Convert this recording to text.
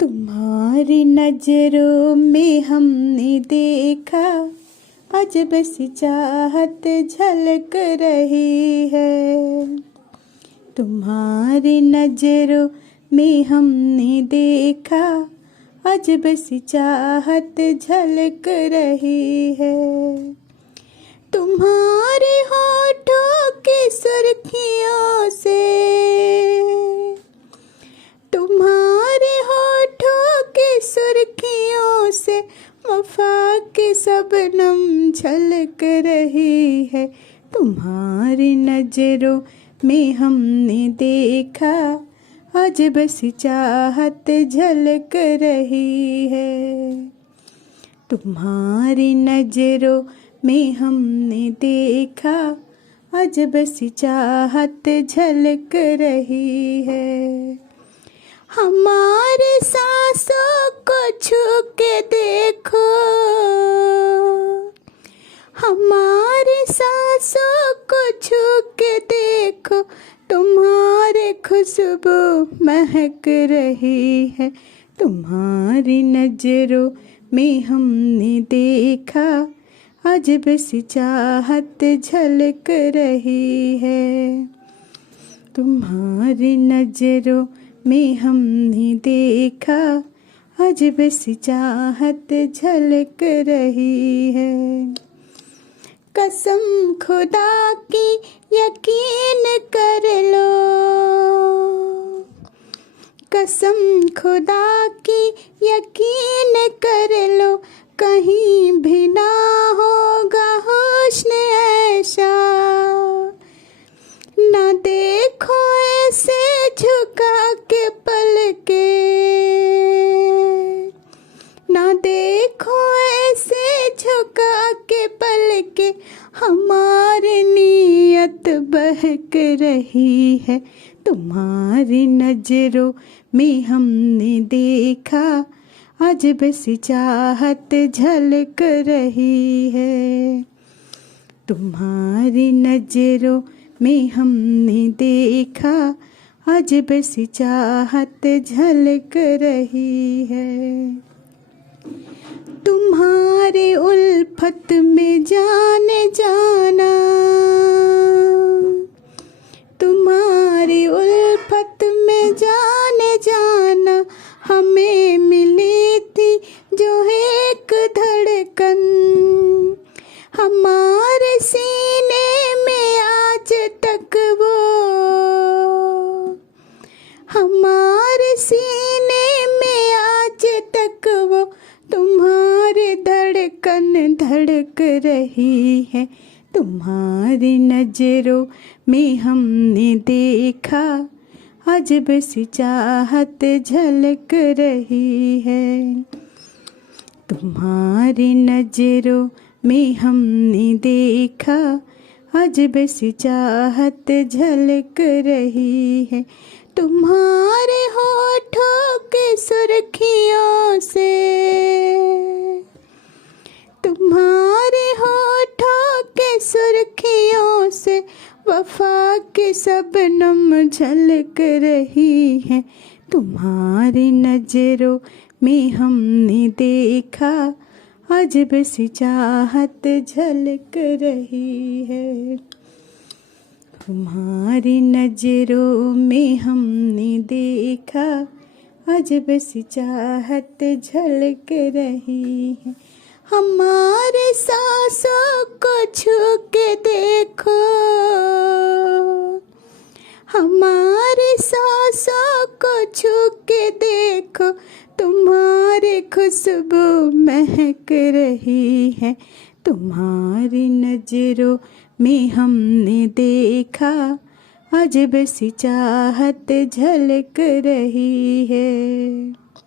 तुम्हारी नजरों में हमने देखा अजब सी चाहत झलक रही है। तुम्हारी नजरों में हमने देखा अजब सी चाहत झलक रही है। तुम्हारे होठों की सुर्खियों से, तुम्हारे होठों की सुर्खियों से वफा की शबनम झलक रही है। तुम्हारी नजरों में हमने देखा अजब सी चाहत झलक रही है। तुम्हारी नजरों में हमने देखा अजब सी चाहत झलक रही है। हमारे सांसों को छू के देखो, हमारे सांसों को छू के देखो, तुम्हारे खुशबू महक रही है। तुम्हारी नजरों में हमने देखा अजब सी चाहत झलक रही है। तुम्हारी नजरों में हमने देखा अजब सी चाहत झलक रही है। कसम खुदा की यकीन कर लो, कसम खुदा की यकीन कर लो, कहीं भी ना होगा हुस्न ऐसा। ना देखो ऐसे झुका के पलके, ना देखो ऐसे झुका के पलके, हमारी नीयत बहक रही है। तुम्हारी नजरों में हमने देखा अजब सी चाहत झलक रही है। तुम्हारी नजरों में हमने देखा अजब सी चाहत झलक रही है। तुम्हारे उल्फत में जाने जाना, तुम्हारी उल्फत में जाने जाना, हमें मिली थी जो एक धड़कन, हमारे सीने में आज तक वो, हमारे सीने में आज तक वो तुम्हारी धड़कन धड़क रही है। तुम्हारी नजरों में हमने देखा अजब सी चाहत झलक रही है। तुम्हारी नजरों में हमने देखा अजब सी चाहत झलक रही है। तुम्हारे होठों की सुर्खियों से, तुम्हारे होठों की सुर्खियों से वफा की शबनम झलक रही है। तुम्हारी नजरों में हमने देखा अजब सी चाहत झलक रही है। तुम्हारी नजरों में हमने देखा अजब सी चाहत झलक रही है। हमारे सांसों को छू के देखो, हमारे सांसों को छू के देखो, तुम्हारी खुशबू महक रही है। तुम्हारी नजरों में हमने देखा अजब सी चाहत झलक रही है।